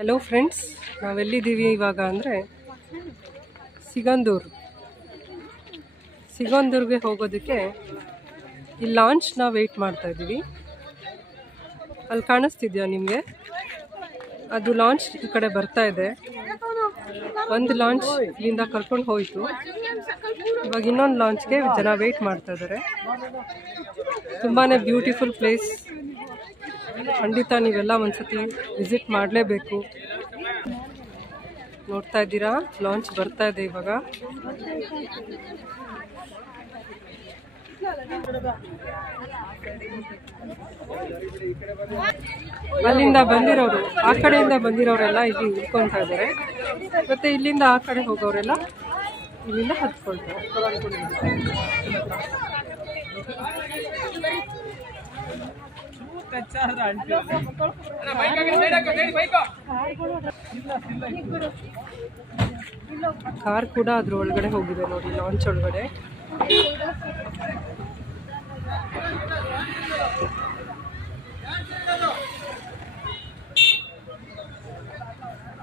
Hello friends, ನಾವೆಲ್ಲಿದ್ದೀವಿ ಇವಾಗ ಅಂದರೆ ಸಿಗಂದೂರ್ಗೆ ಹೋಗೋದಕ್ಕೆ ಈ ಲಾಂಚ್ನ ವೆಯ್ಟ್ ಮಾಡ್ತಾ ಇದ್ದೀವಿ. ಅಲ್ಲಿ ಕಾಣಿಸ್ತಿದ್ಯಾ ನಿಮಗೆ? ಅದು ಲಾಂಚ್ ಈ ಕಡೆ ಬರ್ತಾ ಇದೆ. ಒಂದು ಲಾಂಚ್ ಇಲ್ಲಿಂದ ಕರ್ಕೊಂಡು ಹೋಯಿತು. ಇವಾಗ ಇನ್ನೊಂದು ಲಾಂಚ್ಗೆ ಜನ ವೆಯ್ಟ್ ಮಾಡ್ತಾ ಇದ್ದಾರೆ. ತುಂಬಾ ಬ್ಯೂಟಿಫುಲ್ ಪ್ಲೇಸ್. ಖಂಡಿತ ನೀವೆಲ್ಲ ಒಂದ್ಸತಿ ವಿಸಿಟ್ ಮಾಡಲೇಬೇಕು. ನೋಡ್ತಾ ಇದ್ದೀರಾ, ಲಾಂಚ್ ಬರ್ತಾ ಇದೆ ಇವಾಗ. ಅಲ್ಲಿಂದ ಬಂದಿರೋರು, ಆ ಕಡೆಯಿಂದ ಬಂದಿರೋರೆಲ್ಲ ಇಲ್ಲಿ ಇಳ್ಕೊತಾ ಇದ್ದಾರೆ. ಮತ್ತೆ ಇಲ್ಲಿಂದ ಆ ಕಡೆ ಹೋಗೋರೆಲ್ಲ ಇಲ್ಲಿಂದ ಹತ್ಕೊಳ್ತಾರೆ. ಕಾರ್ ಕೂಡ ಅದ್ರ ಒಳಗಡೆ ಹೋಗಿದೆ ನೋಡಿ, ಲಾಂಚ್ ಒಳಗಡೆ.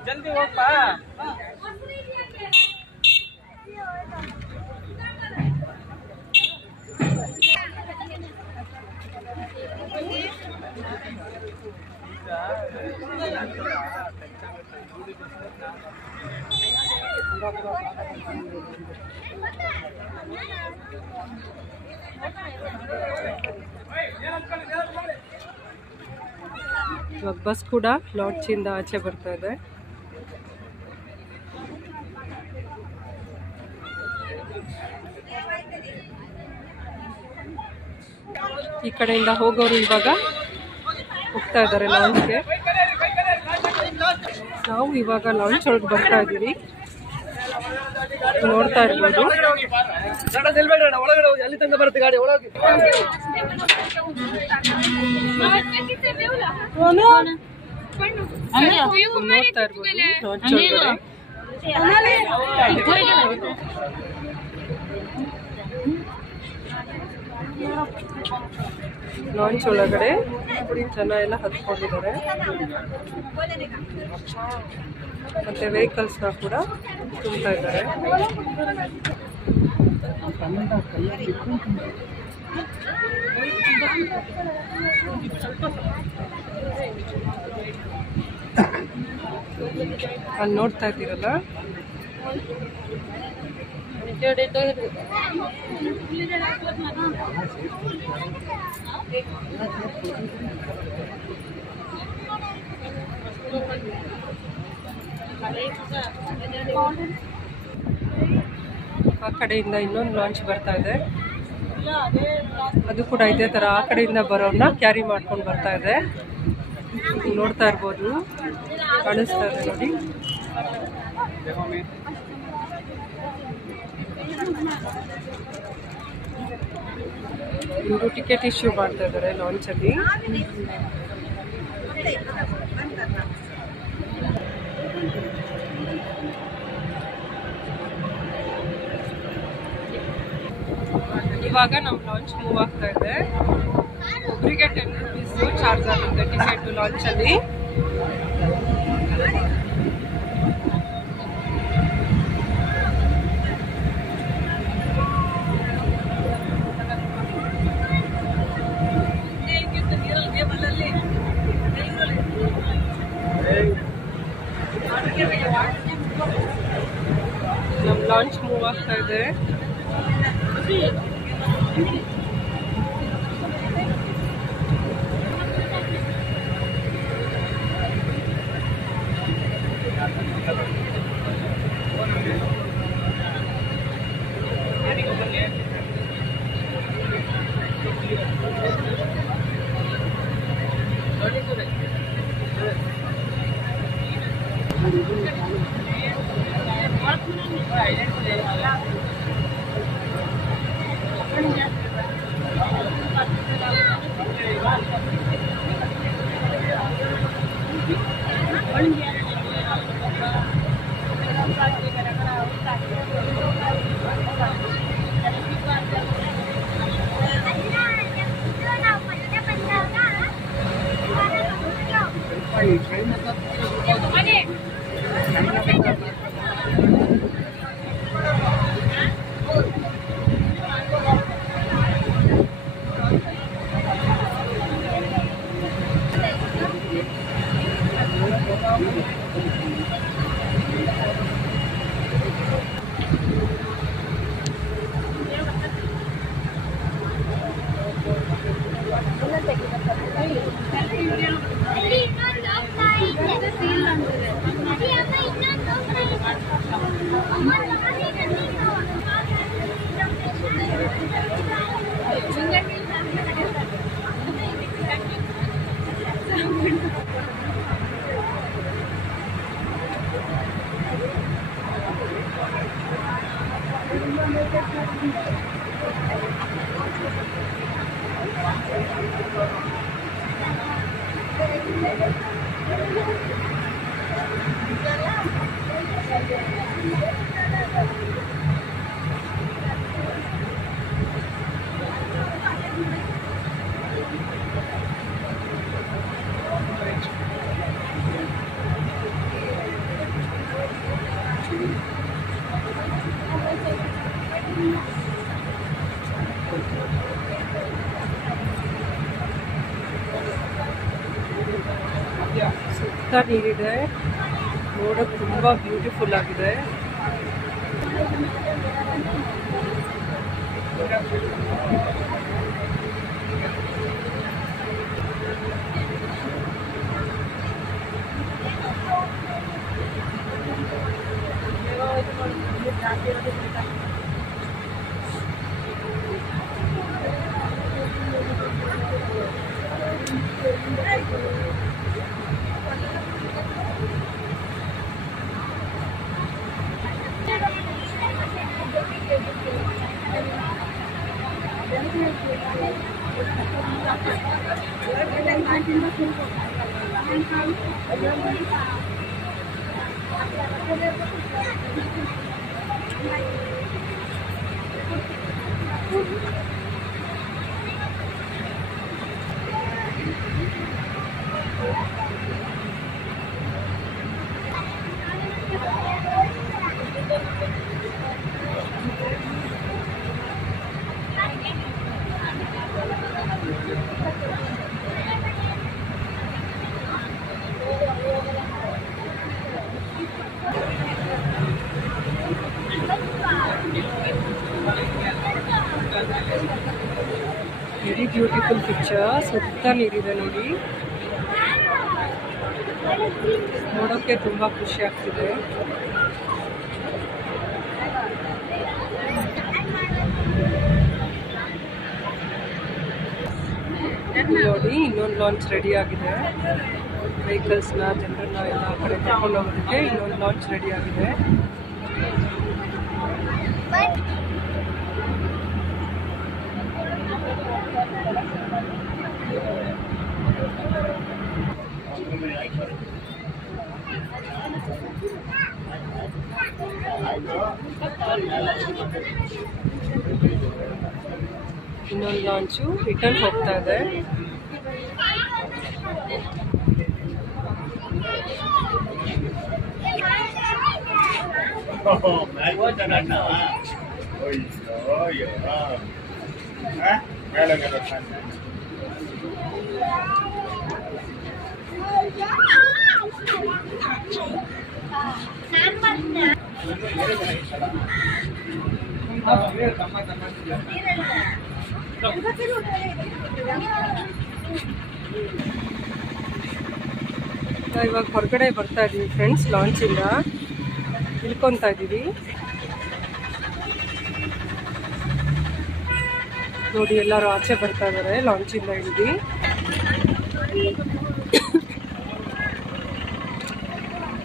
ಜಲ್ದಿ ಹೋಗ್ಬಾ. ಇವಾಗ ಬಸ್ ಕೂಡ ಲಾಂಚಿಂದ ಆಚೆ ಬರ್ತಾ ಇದೆ. ಈ ಕಡೆಯಿಂದ ಹೋಗೋರು ಇವಾಗ ಹೋಗ್ತಾ ಇದ್ದಾರೆ ಲಾಂಚ್ಗೆ. ನಾವು ಇವಾಗ ಲಾಂಚ್ ಒಳಗೆ ಬರ್ತಾ ಇದ್ದೀವಿ. ನೋಡ್ತಾ ಇರ್ಬೋದು. ಅಲ್ಲಿ ತನಕ ಬರುತ್ತೆ ಗಾಡಿ ಒಳಗೆ. ನೋಡ್ತಾ ಇರ್ಬೋದು ಲಾಂಚ್ ಒಳಗಡೆ. ಲಾಂಚ್ ಒಳಗಡೆ ಜನ ಎಲ್ಲ ಹತ್ಕೊಂಡಿದ್ದಾರೆ. ಮತ್ತೆ ವೆಹಿಕಲ್ಸ್ನ ಕೂಡ ತುಂಬ್ತಾ ಇದ್ದಾರೆ. ಅಲ್ಲಿ ನೋಡ್ತಾ ಇದ್ದೀರಲ್ಲ, ಆ ಕಡೆಯಿಂದ ಇನ್ನೊಂದು ಲಾಂಚ್ ಬರ್ತಾ ಇದೆ. ಅದು ಕೂಡ ಇದೇ ತರ ಆ ಕಡೆಯಿಂದ ಬರೋನ್ನ ಕ್ಯಾರಿ ಮಾಡ್ಕೊಂಡು ಬರ್ತಾ ಇದೆ. ನೋಡ್ತಾ ಇರ್ಬೋದು, ಕಾಣಿಸ್ತಾ ಇದೆ ನೋಡಿ. ಇವರು ಟಿಕೆಟ್ ಇಶ್ಯೂ ಮಾಡ್ತಾ ಇದ್ದಾರೆ ಲಾಂಚಲ್ಲಿ. ಇವಾಗ ನಮ್ಮ ಲಾಂಚ್ ಮೂವ್ ಆಗ್ತಾ ಇದೆ. ಒಬ್ಬರಿಗೆ 10 ರೂಪೀಸ್ ಚಾರ್ಜ್ ಆಗುತ್ತೆ ಟಿಕೆಟ್ ಲಾಂಚಲ್ಲಿ. ನಮ್ಮ ಲಾಂಚ್ ಮೂವ್ ಆಗ್ತಾ ಇದೆ. ಸುತ್ತ ನೀರಿದೆ, ನೋಡೋಕೆ ತುಂಬ ಬ್ಯೂಟಿಫುಲ್ ಆಗಿದೆ. Very beautiful picture. ಸುತ್ತ ನೀರಿದೆ ನೋಡಿ, ನೋಡೋಕ್ಕೆ ತುಂಬ ಖುಷಿ ಆಗ್ತಿದೆ. ನೋಡಿ, ಇನ್ನೊಂದು ಲಾಂಚ್ ರೆಡಿ ಆಗಿದೆ. ವೆಹಿಕಲ್ಸ್ನ, ಜನರನ್ನ ಎಲ್ಲ ಕಡೆ ಕರ್ಕೊಂಡು ಹೋಗೋದಕ್ಕೆ ಇನ್ನೊಂದು ಲಾಂಚ್ ರೆಡಿ ಆಗಿದೆ. ಇನ್ನೊಂದು ಲಾಂಚು ರಿಟರ್ನ್ ಹೋಗ್ತಾ ಇದೆ. ಇವಾಗ ಹೊರಗಡೆ ಬರ್ತಾ ಇದೀವಿ ಫ್ರೆಂಡ್ಸ್, ಲಾಂಚಿಂದ ಇಳ್ಕೊತಾ ಇದ್ದೀವಿ. ನೋಡಿ, ಎಲ್ಲರೂ ಆಚೆ ಬರ್ತಾ ಇದ್ದಾರೆ ಲಾಂಚಿಂದ ಇಳಿದು.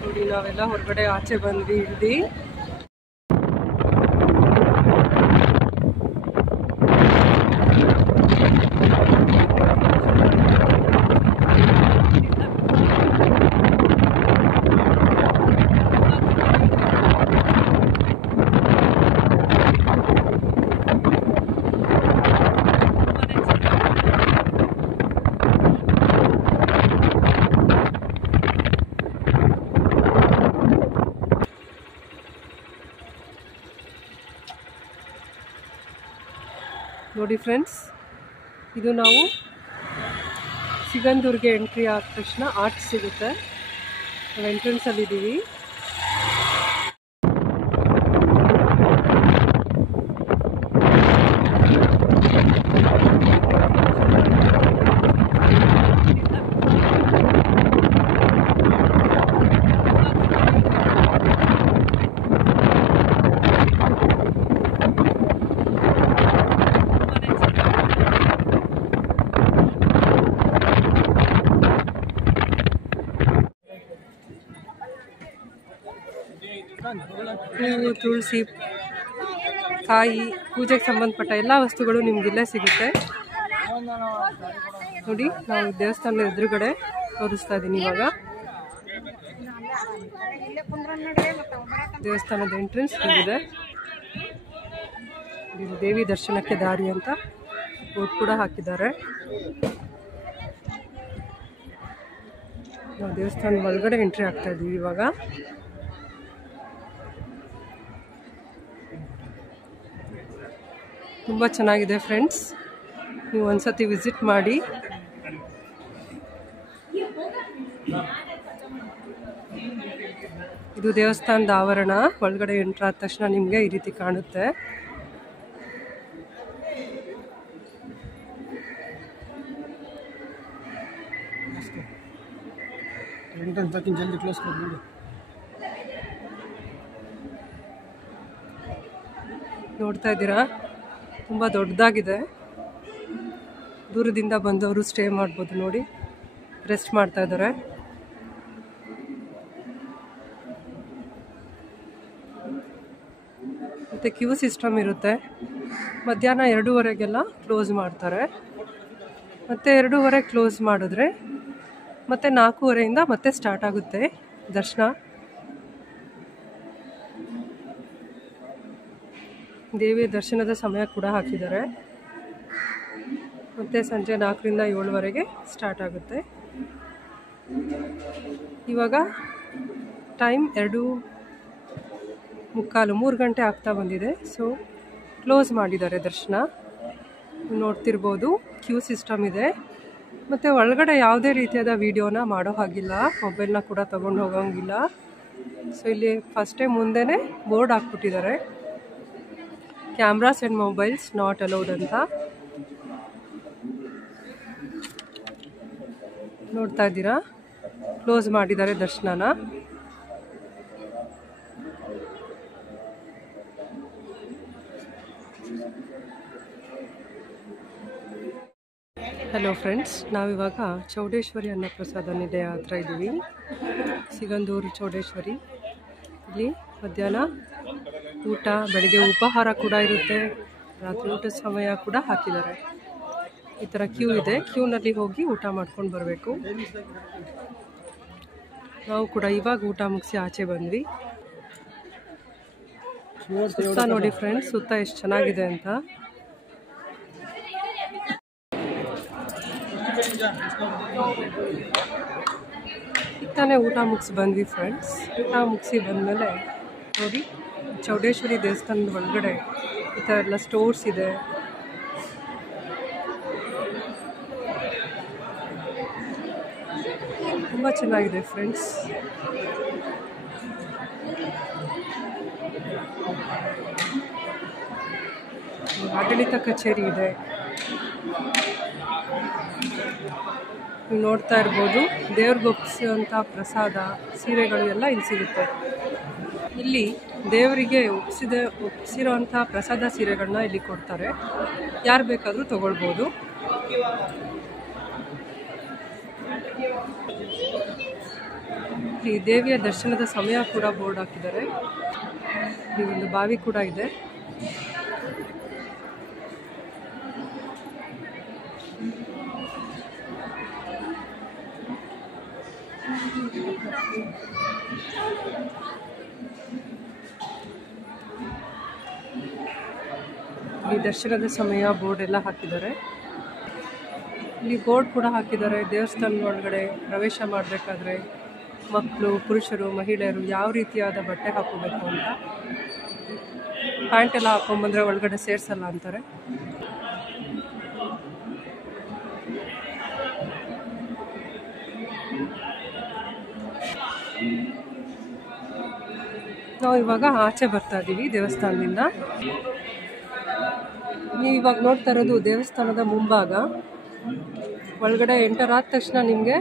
ನೋಡಿ, ನಾವೆಲ್ಲ ಹೊರಗಡೆ ಆಚೆ ಬಂದ್ವಿ ಇಳಿದು. ನೋಡಿ ಫ್ರೆಂಡ್ಸ್, ಇದು ನಾವು ಸಿಗಂದೂರಿಗೆ ಎಂಟ್ರಿ ಆದ ತಕ್ಷಣ ಆರ್ಚ್ ಸಿಗುತ್ತೆ. ನಾವು ಎಂಟ್ರೆನ್ಸಲ್ಲಿದ್ದೀವಿ. ಹೂವು, ತುಳಸಿ, ಕಾಯಿ, ಪೂಜೆಗೆ ಸಂಬಂಧಪಟ್ಟ ಎಲ್ಲ ವಸ್ತುಗಳು ನಿಮ್ಗಿಲ್ಲೇ ಸಿಗುತ್ತೆ. ನೋಡಿ, ನಾವು ದೇವಸ್ಥಾನದ ಎದುರುಗಡೆ ತೋರಿಸ್ತಾ ಇದ್ದೀನಿ. ಇವಾಗ ದೇವಸ್ಥಾನದ ಎಂಟ್ರೆನ್ಸ್ ಹೀಗಿದೆ. ಇದು ದೇವಿ ದರ್ಶನಕ್ಕೆ ದಾರಿ ಅಂತ ಬೋರ್ಡ್ ಕೂಡ ಹಾಕಿದ್ದಾರೆ. ನಾವು ದೇವಸ್ಥಾನದ ಒಳಗಡೆ ಎಂಟ್ರಿ ಆಗ್ತಾ ಇದ್ದೀವಿ ಇವಾಗ. ತುಂಬ ಚೆನ್ನಾಗಿದೆ ಫ್ರೆಂಡ್ಸ್, ನೀವು ಒಂದ್ಸತಿ ವಿಸಿಟ್ ಮಾಡಿ. ಇದು ದೇವಸ್ಥಾನದ ಆವರಣ. ಒಳಗಡೆ ಎಂಟ್ರ್ ಆದ ತಕ್ಷಣ ನಿಮಗೆ ಈ ರೀತಿ ಕಾಣುತ್ತೆ. ನೋಡ್ತಾ ಇದ್ದೀರಾ, ತುಂಬ ದೊಡ್ಡದಾಗಿದೆ. ದೂರದಿಂದ ಬಂದವರು ಸ್ಟೇ ಮಾಡ್ಬೋದು. ನೋಡಿ, ರೆಸ್ಟ್ ಮಾಡ್ತಾ ಇದ್ದಾರೆ. ಮತ್ತು ಕ್ಯೂ ಸಿಸ್ಟಮ್ ಇರುತ್ತೆ. ಮಧ್ಯಾಹ್ನ 2:30ಗೆಲ್ಲ ಕ್ಲೋಸ್ ಮಾಡ್ತಾರೆ. ಮತ್ತು 2:30 ಕ್ಲೋಸ್ ಮಾಡಿದ್ರೆ ಮತ್ತೆ 4:30ಇಂದ ಮತ್ತೆ ಸ್ಟಾರ್ಟ್ ಆಗುತ್ತೆ ದರ್ಶನ. ದೇವಿಯ ದರ್ಶನದ ಸಮಯ ಕೂಡ ಹಾಕಿದ್ದಾರೆ. ಮತ್ತು ಸಂಜೆ 4ರಿಂದ 7ವರೆಗೆ ಸ್ಟಾರ್ಟ್ ಆಗುತ್ತೆ. ಇವಾಗ ಟೈಮ್ 2:45, 3 ಗಂಟೆ ಆಗ್ತಾ ಬಂದಿದೆ. ಸೊ ಕ್ಲೋಸ್ ಮಾಡಿದ್ದಾರೆ ದರ್ಶನ. ನೋಡ್ತಿರ್ಬೋದು, ಕ್ಯೂ ಸಿಸ್ಟಮ್ ಇದೆ. ಮತ್ತು ಒಳಗಡೆ ಯಾವುದೇ ರೀತಿಯಾದ ವಿಡಿಯೋನ ಮಾಡೋ ಹಾಗಿಲ್ಲ, ಮೊಬೈಲ್ನ ಕೂಡ ತೊಗೊಂಡು ಹೋಗೋಂಗಿಲ್ಲ. ಸೊ ಇಲ್ಲಿ ಫಸ್ಟೇ ಮುಂದೆನೇ ಬೋರ್ಡ್ ಹಾಕ್ಬಿಟ್ಟಿದ್ದಾರೆ, cameras and mobiles not allowed ಅಂತ. ನೋಡ್ತಾ ಇದ್ದೀರಾ, ಕ್ಲೋಸ್ ಮಾಡಿದ್ದಾರೆ ದರ್ಶನನ. ಹಲೋ ಫ್ರೆಂಡ್ಸ್, ನಾವಿವಾಗ ಚೌಡೇಶ್ವರಿ ಅನ್ನಪ್ರಸಾದ ನಿಲಯ ಹತ್ರ ಇದ್ದೀವಿ. ಸಿಗಂದೂರು ಚೌಡೇಶ್ವರಿ. ಇಲ್ಲಿ ಮಧ್ಯಾಹ್ನ ಊಟ, ಬೆಳಗ್ಗೆ ಉಪಹಾರ ಕೂಡ ಇರುತ್ತೆ. ರಾತ್ರಿ ಊಟದ ಸಮಯ ಕೂಡ ಹಾಕಿದ್ದಾರೆ. ಈ ಥರ ಕ್ಯೂ ಇದೆ. ಕ್ಯೂನಲ್ಲಿ ಹೋಗಿ ಊಟ ಮಾಡ್ಕೊಂಡು ಬರಬೇಕು. ನಾವು ಕೂಡ ಇವಾಗ ಊಟ ಮುಗಿಸಿ ಆಚೆ ಬಂದ್ವಿ. ಸುತ್ತ ನೋಡಿ ಫ್ರೆಂಡ್ಸ್, ಸುತ್ತ ಎಷ್ಟು ಚೆನ್ನಾಗಿದೆ ಅಂತ. ತಾನೇ ಊಟ ಮುಗಿಸಿ ಬಂದ್ವಿ ಫ್ರೆಂಡ್ಸ್. ಊಟ ಮುಗಿಸಿ ಬಂದಮೇಲೆ ನೋಡಿ, ಚೌಡೇಶ್ವರಿ ದೇವಸ್ಥಾನದ ಒಳಗಡೆ ಈ ಥರ ಎಲ್ಲ ಸ್ಟೋರ್ಸ್ ಇದೆ. ತುಂಬ ಚೆನ್ನಾಗಿದೆ ಫ್ರೆಂಡ್ಸ್. ಆಡಳಿತ ಕಚೇರಿ ಇದೆ. ನೀವು ನೋಡ್ತಾ ಇರ್ಬೋದು, ದೇವ್ರಿಗೆ ಒಪ್ಪಿಸುವಂಥ ಪ್ರಸಾದ, ಸೀರೆಗಳು ಎಲ್ಲ ಇಲ್ಲಿ ಸಿಗುತ್ತೆ. ಇಲ್ಲಿ ದೇವರಿಗೆ ಒಪ್ಪಿಸಿರೋಂಥ ಪ್ರಸಾದ ಸೀರೆಗಳನ್ನ ಇಲ್ಲಿ ಕೊಡ್ತಾರೆ. ಯಾರು ಬೇಕಾದರೂ ತಗೊಳ್ಬೋದು. ಈ ದೇವಿಯ ದರ್ಶನದ ಸಮಯ ಕೂಡ ಬೋರ್ಡ್ ಹಾಕಿದ್ದಾರೆ. ಇಲ್ಲಿ ಒಂದು ಬಾವಿ ಕೂಡ ಇದೆ. ಈ ದರ್ಶನದ ಸಮಯ ಬೋರ್ಡ್ ಎಲ್ಲ ಹಾಕಿದ್ದಾರೆ. ಇಲ್ಲಿ ಬೋರ್ಡ್ ಕೂಡ ಹಾಕಿದ್ದಾರೆ. ದೇವಸ್ಥಾನದ ಒಳಗಡೆ ಪ್ರವೇಶ ಮಾಡಬೇಕಾದ್ರೆ ಮಕ್ಕಳು, ಪುರುಷರು, ಮಹಿಳೆಯರು ಯಾವ ರೀತಿಯಾದ ಬಟ್ಟೆ ಹಾಕೋಬೇಕು ಅಂತ. ಪ್ಯಾಂಟ್ ಎಲ್ಲ ಹಾಕೊಂಡ್ಬಂದರೆ ಒಳಗಡೆ ಸೇರಿಸಲ್ಲ ಅಂತಾರೆ. ನಾವು ಇವಾಗ ಆಚೆ ಬರ್ತಾ ಇದ್ದೀವಿ ದೇವಸ್ಥಾನದಿಂದ. ನೀವು ಇವಾಗ ನೋಡ್ತಾ ಇರೋದು ದೇವಸ್ಥಾನದ ಮುಂಭಾಗ. ಒಳಗಡೆ ಎಂಟರ್ ಆದ ತಕ್ಷಣ ನಿಮಗೆ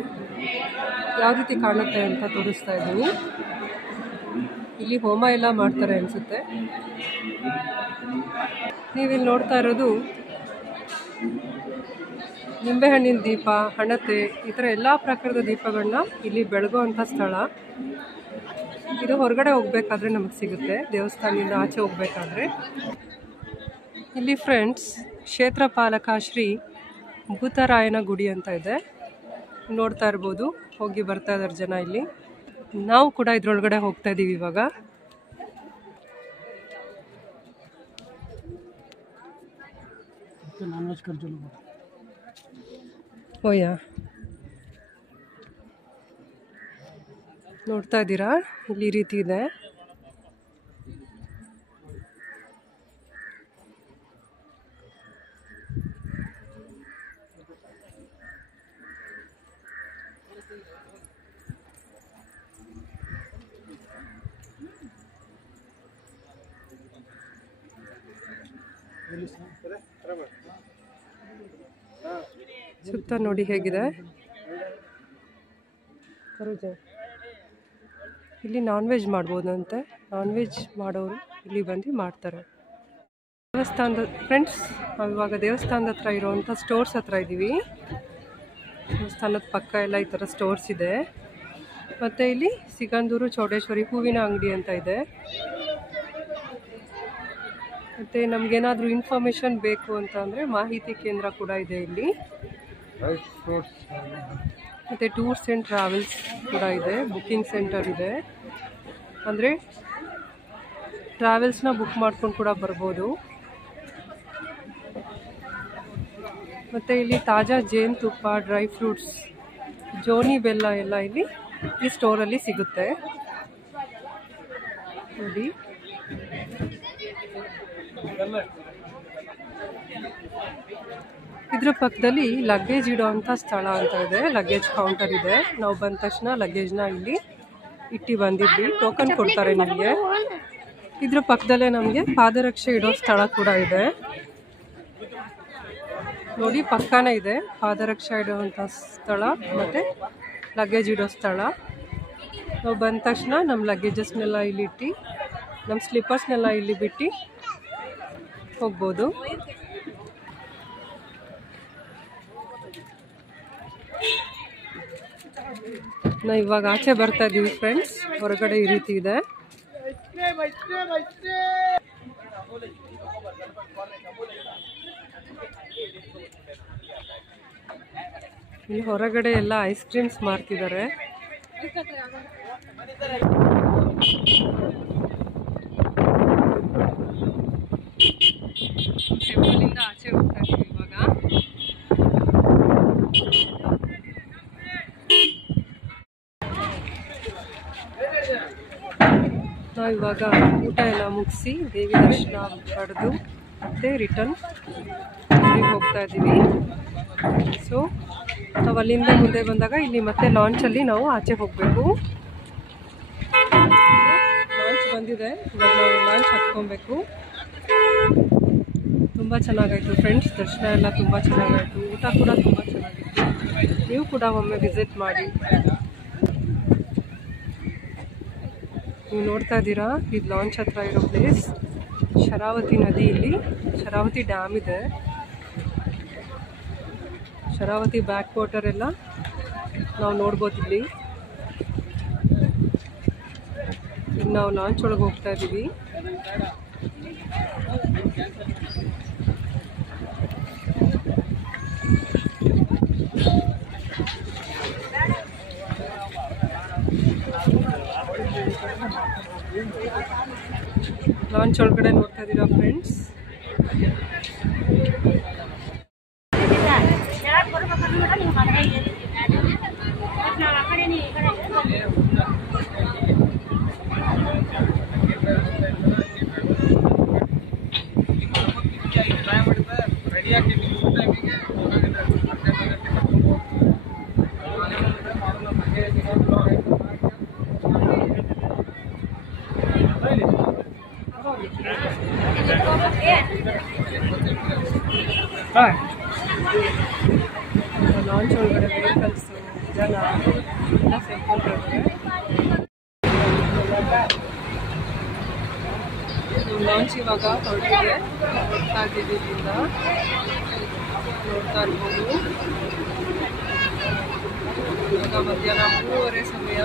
ಯಾವ ರೀತಿ ಕಾಣುತ್ತೆ ಅಂತ ತೋರಿಸ್ತಾ ಇದ್ದೀನಿ. ಇಲ್ಲಿ ಹೋಮ ಎಲ್ಲ ಮಾಡ್ತಾರೆ ಅನಿಸುತ್ತೆ. ನೀವಿಲ್ಲಿ ನೋಡ್ತಾ ಇರೋದು ನಿಂಬೆಹಣ್ಣಿನ ದೀಪ, ಹಣತೆ, ಈ ಥರ ಎಲ್ಲ ಪ್ರಕಾರದ ದೀಪಗಳನ್ನ ಇಲ್ಲಿ ಬೆಳಗುವಂಥ ಸ್ಥಳ. ಇದು ಹೊರಗಡೆ ಹೋಗ್ಬೇಕಾದ್ರೆ ನಮಗೆ ಸಿಗುತ್ತೆ, ದೇವಸ್ಥಾನದಿಂದ ಆಚೆ ಹೋಗ್ಬೇಕಾದ್ರೆ. ಇಲ್ಲಿ ಫ್ರೆಂಡ್ಸ್ ಕ್ಷೇತ್ರ ಪಾಲಕ ಶ್ರೀ ಭೂತರಾಯನ ಗುಡಿ ಅಂತ ಇದೆ, ನೋಡ್ತಾ ಇರ್ಬೋದು. ಹೋಗಿ ಬರ್ತಾ ಇದ್ದಾರೆ ಜನ ಇಲ್ಲಿ. ನಾವು ಕೂಡ ಇದ್ರೊಳಗಡೆ ಹೋಗ್ತಾ ಇದ್ದೀವಿ ಇವಾಗ. ಓಯಾ, ನೋಡ್ತಾ ಇದ್ದೀರಾ ಇಲ್ಲಿ ಈ ರೀತಿ ಇದೆ. ಸುತ್ತ ನೋಡಿ ಹೇಗಿದೆ. ಇಲ್ಲಿ ನಾನ್ ವೆಜ್ ಮಾಡ್ಬೋದಂತೆ. ನಾನ್ ವೆಜ್ ಮಾಡೋರು ಇಲ್ಲಿ ಬಂದು ಮಾಡ್ತಾರೆ. ದೇವಸ್ಥಾನದ ಫ್ರೆಂಡ್ಸ್, ನಾವು ಇವಾಗ ದೇವಸ್ಥಾನದ ಹತ್ರ ಇರೋವಂಥ ಸ್ಟೋರ್ಸ್ ಹತ್ರ ಇದ್ದೀವಿ. ದೇವಸ್ಥಾನದ ಪಕ್ಕ ಎಲ್ಲ ಈ ಥರ ಸ್ಟೋರ್ಸ್ ಇದೆ. ಮತ್ತು ಇಲ್ಲಿ ಸಿಗಂದೂರು ಚೌಡೇಶ್ವರಿ ಹೂವಿನ ಅಂಗಡಿ ಅಂತ ಇದೆ. ಮತ್ತು ನಮಗೇನಾದರೂ ಇನ್ಫಾರ್ಮೇಷನ್ ಬೇಕು ಅಂತ ಅಂದರೆ ಮಾಹಿತಿ ಕೇಂದ್ರ ಕೂಡ ಇದೆ ಇಲ್ಲಿ. ಮತ್ತು ಟೂರ್ಸ್ ಆ್ಯಂಡ್ ಟ್ರಾವೆಲ್ಸ್ ಕೂಡ ಇದೆ, ಬುಕ್ಕಿಂಗ್ ಸೆಂಟರ್ ಇದೆ. ಅಂದರೆ ಟ್ರಾವೆಲ್ಸ್ನ ಬುಕ್ ಮಾಡ್ಕೊಂಡು ಕೂಡ ಬರ್ಬೋದು. ಮತ್ತು ಇಲ್ಲಿ ತಾಜಾ ಜೇನುತುಪ್ಪ, ಡ್ರೈ ಫ್ರೂಟ್ಸ್, ಜೋನಿ ಬೆಲ್ಲ ಎಲ್ಲ ಇಲ್ಲಿ ಈ ಸ್ಟೋರಲ್ಲಿ ಸಿಗುತ್ತೆ ನೋಡಿ. ಇದ್ರ ಪಕ್ಕದಲ್ಲಿ ಲಗೇಜ್ ಇಡೋವಂಥ ಸ್ಥಳ ಅಂತ ಇದೆ, ಲಗೇಜ್ ಕೌಂಟರ್ ಇದೆ. ನಾವು ಬಂದ ತಕ್ಷಣ ಲಗೇಜ್ನ ಇಲ್ಲಿ ಇಟ್ಟು ಬಂದಿದ್ವಿ, ಟೋಕನ್ ಕೊಡ್ತಾರೆ ನಮಗೆ. ಇದ್ರ ಪಕ್ಕದಲ್ಲೇ ನಮಗೆ ಪಾದರಕ್ಷೆ ಇಡೋ ಸ್ಥಳ ಕೂಡ ಇದೆ ನೋಡಿ, ಪಕ್ಕನೇ ಇದೆ ಪಾದರಕ್ಷೆ ಇಡುವಂಥ ಸ್ಥಳ ಮತ್ತು ಲಗೇಜ್ ಇಡೋ ಸ್ಥಳ. ನಾವು ಬಂದ ತಕ್ಷಣ ನಮ್ಮ ಲಗೇಜಸ್ನೆಲ್ಲ ಇಲ್ಲಿ ಇಟ್ಟು, ನಮ್ಮ ಸ್ಲಿಪ್ಪರ್ಸ್ನೆಲ್ಲ ಇಲ್ಲಿ ಬಿಟ್ಟು ಹೋಗ್ಬೋದು. ನಾವು ಇವಾಗ ಆಚೆ ಬರ್ತಾ ಇದ್ದೀವಿ ಫ್ರೆಂಡ್ಸ್. ಹೊರಗಡೆ ಈ ರೀತಿ ಇದೆ. ಇಲ್ಲಿ ಹೊರಗಡೆ ಎಲ್ಲ ಐಸ್ ಕ್ರೀಮ್ಸ್ ಮಾರ್ತಿದ್ದಾರೆ. ಟೆಂಪಲಿಂದ ಆಚೆ ಹೋಗ್ತಾ ಇದ್ದೀವಿ ಇವಾಗ. ನಾವು ಇವಾಗ ಊಟ ಎಲ್ಲ ಮುಗಿಸಿ ದೇವಿ ದರ್ಶನ ಪಡೆದು ಮತ್ತೆ ರಿಟರ್ನ್ ಹೋಗ್ತಾ ಇದ್ದೀವಿ. ಸೊ ನಾವು ಅಲ್ಲಿಂದ ಮುಂದೆ ಬಂದಾಗ ಇಲ್ಲಿ ಮತ್ತೆ ಲಾಂಚಲ್ಲಿ ನಾವು ಆಚೆ ಹೋಗಬೇಕು. ಲಾಂಚ್ ಬಂದಿದೆ, ಇವಾಗ ನಾವು ಲಾಂಚ್ ಹತ್ಕೊಬೇಕು. ತುಂಬ ಚೆನ್ನಾಗಾಯಿತು ಫ್ರೆಂಡ್ಸ್, ದರ್ಶನ ಎಲ್ಲ ತುಂಬ ಚೆನ್ನಾಗಾಯಿತು, ಊಟ ಕೂಡ ತುಂಬ ಚೆನ್ನಾಗಿತ್ತು. ನೀವು ಕೂಡ ಒಮ್ಮೆ ವಿಸಿಟ್ ಮಾಡಿ. ನೀವು ನೋಡ್ತಾ ಇದ್ದೀರಾ ಇದು ಲಾಂಚ್ ಹತ್ರ ಇರೋ ಪ್ಲೇಸ್. ಶರಾವತಿ ನದಿ, ಇಲ್ಲಿ ಶರಾವತಿ ಡ್ಯಾಮ್ ಇದೆ. ಶರಾವತಿ ಬ್ಯಾಕ್ ವಾಟರ್ ಎಲ್ಲ ನಾವು ನೋಡ್ಬೋದು ಇಲ್ಲಿ. ಈಗ ನಾವು ಲಾಂಚ್ ಒಳಗೆ ಹೋಗ್ತಾ ಇದ್ದೀವಿ. ಲಾಂಚ್ ಒಳಗಡೆ ನೋಡ್ತಾ ಇದ್ದೀರಾ ಫ್ರೆಂಡ್ಸ್. ಲಾಂಚ್ ಒಳಗಡೆ ವೆಹಿಕಲ್ಸು ಜನ ಎಲ್ಲ ಸೇರ್ಕೊಂಡಿರ್ತಾರೆ. ಲಾಂಚ್ ಇವಾಗ ಹೊರಟಿದೆ ಸಾಧ್ಯದಿಂದ ನೋಡ್ತಾ ಇರ್ಬೋದು. ಇವಾಗ ಮಧ್ಯಾಹ್ನ 3:30 ಸಮಯ.